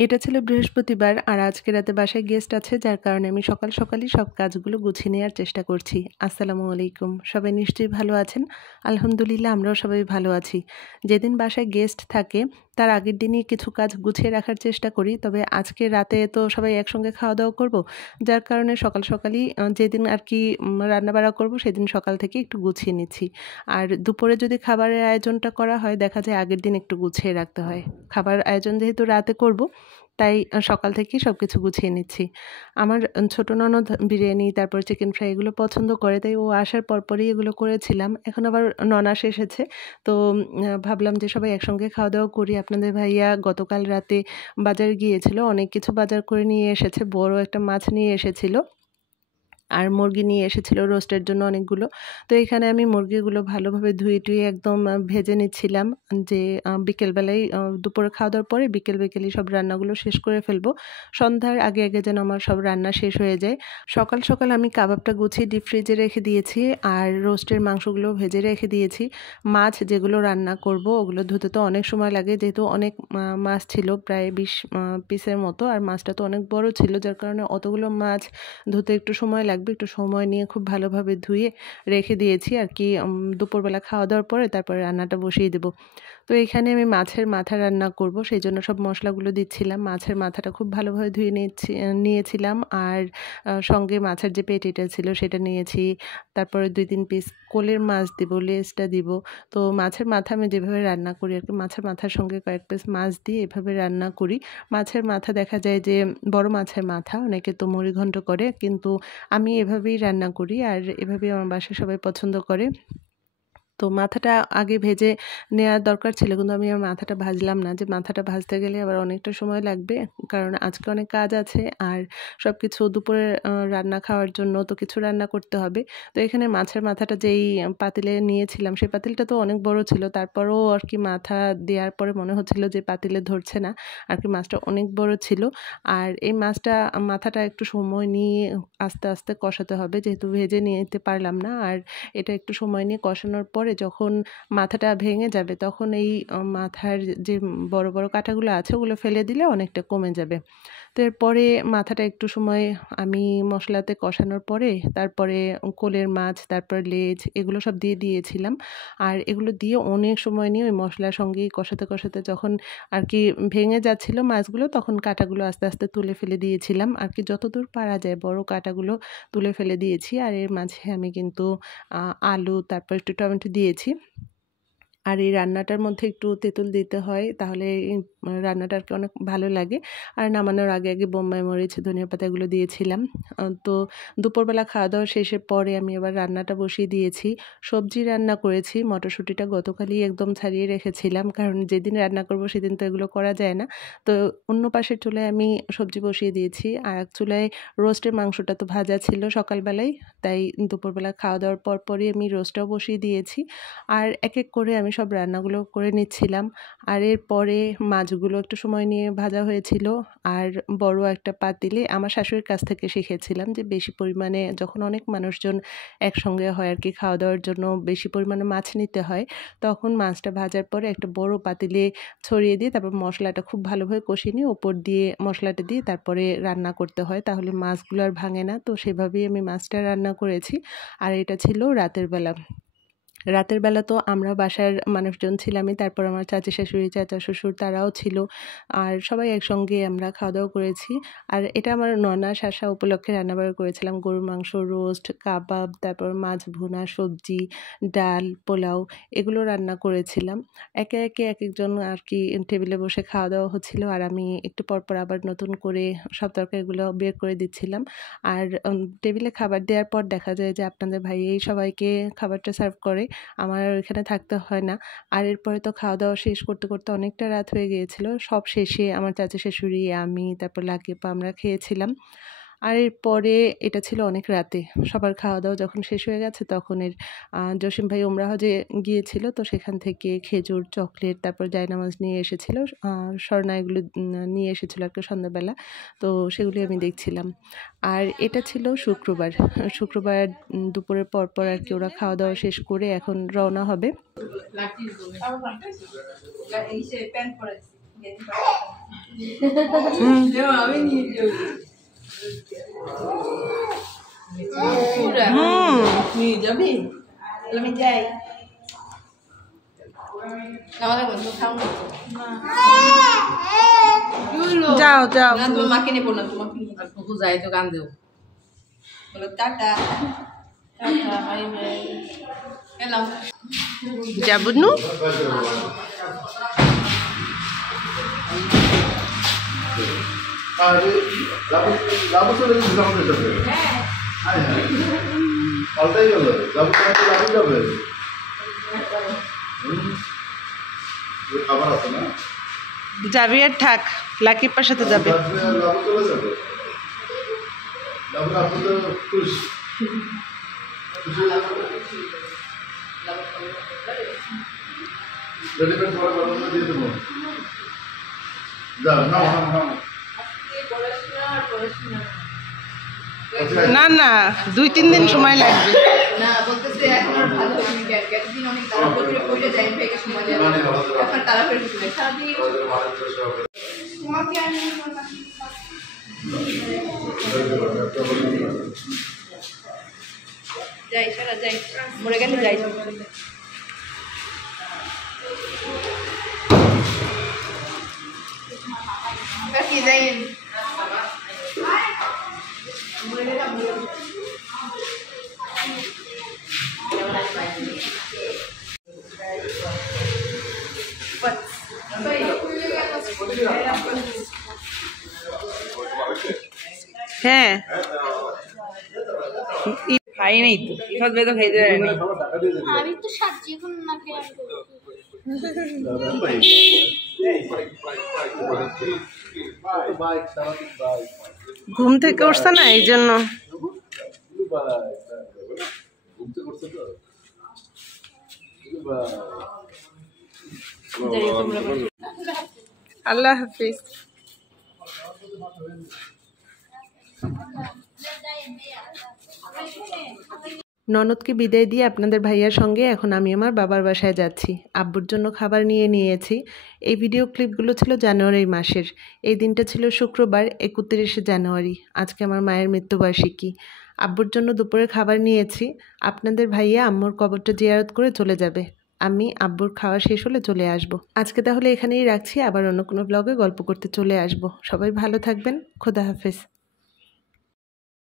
এটা ছিল বৃহস্পতিবার আর আজকে রাতে বাসায় গেস্ট আছে, যার কারণে আমি সকাল সকালই সব কাজগুলো গুছিয়ে নেওয়ার চেষ্টা করছি। আসসালামু আলাইকুম। সবাই নিশ্চয়ই ভালো আছেন? আলহামদুলিল্লাহ আমরাও সবাই ভালো আছি। যেদিন বাসায় গেস্ট থাকে তার আগের দিনই কিছু কাজ গুছিয়ে রাখার চেষ্টা করি। তবে আজকে রাতে তো সবাই একসঙ্গে খাওয়া-দাওয়া করব। যার কারণে সকাল সকালই যেদিন আর কি রান্নাবাড়া করব সেদিন সকাল থেকে একটু গুছিয়ে নিচ্ছি। আর দুপুরে যদি খাবারের আয়োজনটা করা হয় দেখা যায় আগের দিন একটু গুছিয়ে রাখতে হয়। খাবার আয়োজন যেহেতু রাতে করব তাই সকাল থেকেই সবকিছু গুছিয়ে নিচ্ছি। আমার ছোট ননদ বিরিয়ানি তারপর চিকেন ফ্রাই এগুলো পছন্দ করে, তাই ও আসার পরপরই এগুলো করেছিলাম। এখন আবার ননাস এসেছে। তো ভাবলাম যে সবাই একসঙ্গে খাওয়া-দাওয়া করি। আপনাদের ভাইয়া গতকাল রাতে বাজারে গিয়েছিল। অনেক কিছু বাজার করে নিয়ে এসেছে। বড় একটা মাছ নিয়ে এসেছিল। আর মুরগি নিয়ে এসেছিল রোস্টের জন্য অনেকগুলো। তো এখানে আমি মুরগিগুলো ভালোভাবে ধুয়ে-টুয়ে একদম ভেজে নিচ্ছিলাম যে বিকেলবেলায় দুপুরে খাওয়া-দাওয়ার পরে বিকেলই সব রান্নাগুলো শেষ করে ফেলবো। সন্ধ্যার আগে যেন আমার সব রান্না শেষ হয়ে যায়। সকাল সকাল আমি কাবাবটা গুছিয়ে ডিপ ফ্রিজে রেখে দিয়েছি আর রোস্টের মাংসগুলো ভেজে রেখে দিয়েছি। মাছ যেগুলো রান্না করব ওগুলো ধুতে তো অনেক সময় লাগে, যেহেতু অনেক মাছ ছিল প্রায় ২০ পিসের মতো, আর মাছটা তো অনেক বড় ছিল যার কারণে অতগুলো মাছ ধুতে একটু সময় লাগবে। একটু সময় নিয়ে খুব ভালোভাবে ধুয়ে রেখে দিয়েছি আর কি। দুপুরবেলা খাওয়া-দাওয়ার পরে তারপরে রান্নাটা বসিয়ে দেব। তো এখানে আমি মাছের মাথা রান্না করব, সেইজন্য সব মশলাগুলো দিচ্ছিলাম। মাছের মাথাটা খুব ভালোভাবে ধুয়ে নিয়েছিলাম আর সঙ্গে মাছের যে পেটিটা ছিল সেটা নিয়েছি। তারপরে ২-৩ পিস কোলের মাছ দিব, লেজটা দিব। তো মাছের মাথা আমি যেভাবে রান্না করি আরকি, মাছের মাথার সঙ্গে কয়েক পিস মাছ দিয়ে এভাবে রান্না করি। মাছের মাথা দেখা যায় যে বড় মাছের মাথা অনেকে তো মুড়িঘন্ট করে, কিন্তু আমি এভাবেই রান্না করি আর এভাবেই আমার বাসায় সবাই পছন্দ করে। তো মাথাটা আগে ভেজে নেওয়ার দরকার ছিল, কিন্তু আমি আর মাথাটা ভাজলাম না, যে মাথাটা ভাজতে গেলে আবার অনেকটা সময় লাগবে। কারণ আজকে অনেক কাজ আছে আর সবকিছু দুপুরে রান্না খাওয়ার জন্য তো কিছু রান্না করতে হবে। তো এখানে মাছের মাথাটা যেই পাতিলে নিয়েছিলাম সেই পাতিলটা তো অনেক বড় ছিল। তারপরেও আর কি মাথা দেওয়ার পরে মনে হচ্ছিল যে পাতিলে ধরছে না। আর কি মাছটা অনেক বড় ছিল। আর এই মাথাটা একটু সময় নিয়ে আস্তে কষাতে হবে, যেহেতু ভেজে নিতে পারলাম না। আর এটা একটু সময় নিয়ে কষানোর পরে যখন মাথাটা ভেঙে যাবে তখন এই মাথার যে বড় কাঁটাগুলো আছে ওগুলো ফেলে দিলে অনেকটা কমে যাবে। তো এরপরে মাথাটা একটু সময় আমি মশলাতে কষানোর পরে তারপরে কোলের মাছ, তারপর লেজ এগুলো সব দিয়ে দিয়েছিলাম। আর এগুলো দিয়ে অনেক সময় নিয়ে ওই মশলার সঙ্গেই কষাতে যখন আর কি ভেঙে যাচ্ছিল মাছগুলো, তখন কাঁটাগুলো আস্তে তুলে ফেলে দিয়েছিলাম। আর কি যতদূর পারা যায় বড় কাঁটাগুলো তুলে ফেলে দিয়েছি। আর এর মাঝে আমি কিন্তু আলু তারপর একটু টমেটো দিয়েছি। আর এই রান্নাটার মধ্যে একটু তেঁতুল দিতে হয়, তাহলে এই রান্নাটা আরকি অনেক ভালো লাগে। আর নামানোর আগে বোম্বাই মরিচ, ধনিয়া পাতা এগুলো দিয়েছিলাম। তো দুপুরবেলা খাওয়া-দাওয়া শেষের পরে আমি আবার রান্নাটা বসিয়ে দিয়েছি। সবজি রান্না করেছি। মটরশুঁটিটা গতকালই একদম ছাড়িয়ে রেখেছিলাম। কারণ যেদিন রান্না করব সেদিন তো এগুলো করা যায় না। তো অন্য পাশের চুলায় আমি সবজি বসিয়ে দিয়েছি। আরেক চুলায় রোস্টের মাংসটা তো ভাজা ছিল সকালবেলায়। তাই দুপুরবেলা খাওয়া-দাওয়ার পরপরই আমি রোস্টটাও বসিয়ে দিয়েছি। আর এক করে আমি সব রান্নাগুলো করে নিচ্ছিলাম। আর এরপরে মাছগুলো একটু সময় নিয়ে ভাজা হয়েছিল। আর বড় একটা পাতিলে আমার শাশুড়ির কাছ থেকে শিখেছিলাম যে বেশি পরিমাণে যখন অনেক মানুষজন একসঙ্গে হয় আর কি খাওয়া-দাওয়ার জন্য বেশি পরিমাণে মাছ নিতে হয়, তখন মাছটা ভাজার পরে একটা বড় পাতিলে ছড়িয়ে দিয়ে তারপর মশলাটা খুব ভালোভাবে কষিয়ে নিয়ে ওপর দিয়ে মশলাটা দিয়ে তারপরে রান্না করতে হয়, তাহলে মাছগুলো আর ভাঙে না। তো সেভাবেই আমি মাছটা রান্না করেছি। আর এটা ছিল রাতের বেলা। রাতের বেলা তো আমরা বাসার মানুষজন ছিলামই। তারপর আমার চাচী শাশুড়ি, চাচা শ্বশুর তারাও ছিল। আর সবাই একসঙ্গে আমরা খাওয়া-দাওয়া করেছি। আর এটা আমার ননাস আসা উপলক্ষে রান্নাবাড়া করেছিলাম। গরুর মাংস, রোস্ট, কাবাব, তারপর মাছ ভুনা, সবজি, ডাল, পোলাও এগুলো রান্না করেছিলাম। একে একেকজন আর কি টেবিলে বসে খাওয়া-দাওয়া হচ্ছিল। আর আমি একটু পরপর আবার নতুন করে সব তরকারিগুলো বের করে দিচ্ছিলাম। আর টেবিলে খাবার দেওয়ার পর দেখা যায় যে আপনাদের ভাইয়াই সবাইকে খাবারটা সার্ভ করে। আমার আর ওইখানে থাকতে হয় না। আর এরপরে তো খাওয়া-দাওয়া শেষ করতে অনেকটা রাত হয়ে গিয়েছিল। সব শেষে আমার চাচা শাশুড়ি, আমি, তারপর লাকি আপা আমরা খেয়েছিলাম। আর এরপরে এটা ছিল অনেক রাতে। সবার খাওয়া-দাওয়া যখন শেষ হয়ে গেছে তখন জসিম ভাই উমরা হজে গিয়েছিল। তো সেখান থেকে খেজুর, চকলেট তারপর জায়নামাজ নিয়ে এসেছিল। স্বর্ণা এগুলো নিয়ে এসেছিল আরকি সন্ধ্যাবেলা। তো সেগুলি আমি দেখছিলাম। আর এটা ছিল শুক্রবার। শুক্রবার দুপুরের পরপর আর কি ওরা খাওয়া-দাওয়া শেষ করে এখন রওনা হবে। যাবি আমি যাই যাও যাও তোমার মাকে নেবো না তোমাকে কুকু যাই তো গান দেও বলো tata tata bye bye hello যাবনু আরে লাবু চলে গেছে আমাদের সাথে হ্যাঁ হ্যাঁ পাল্টাই গেল লাবু যাবে খাবার আছে না যাবি আর থাক লাকিপার সাথে যাবে লাবু চলে যাবে লাবু আপনি তো খুশ রেডিমেড পরে বানানো দিয়ে দেবো যা নাও নাও নাও না না 2-3 দিন সময় লাগবে না বলতেছে এখন আর ভালো হয়নি এতদিন অনেক তাড়াতাড়ি করে পড়ে যাই ভেগে সময় লাগে এখন তাড়াতাড়ি করে সারাদিন তোমাকে আমি যাই সারা যাই মরে গেলে যাই কাকি যাই হ্যাঁ খাই নাই তো ইফাত ভাই তো খাইতে পারে না আমি তো সাজি এখন না খেয়ে ঘুম থেকে উঠছে না এই জন্য আল্লাহ হাফিজ ননদকে বিদায় দিয়ে আপনাদের ভাইয়ার সঙ্গে এখন আমি আমার বাবার বাসায় যাচ্ছি। আব্বুর জন্য খাবার নিয়ে নিয়েছি। এই ভিডিও ক্লিপগুলো ছিল জানুয়ারি মাসের। এই দিনটা ছিল শুক্রবার 31শে জানুয়ারি। আজকে আমার মায়ের মৃত্যুবার্ষিকী। আব্বুর জন্য দুপুরে খাবার নিয়েছি। আপনাদের ভাইয়া আম্মুর কবরটা জিয়ারত করে চলে যাবে। আমি আব্বুর খাওয়া শেষ হলে চলে আসব। আজকে তাহলে এখানেই রাখছি, আবার অন্য কোনো ব্লগে গল্প করতে চলে আসব। সবাই ভালো থাকবেন। খোদা হাফেজ।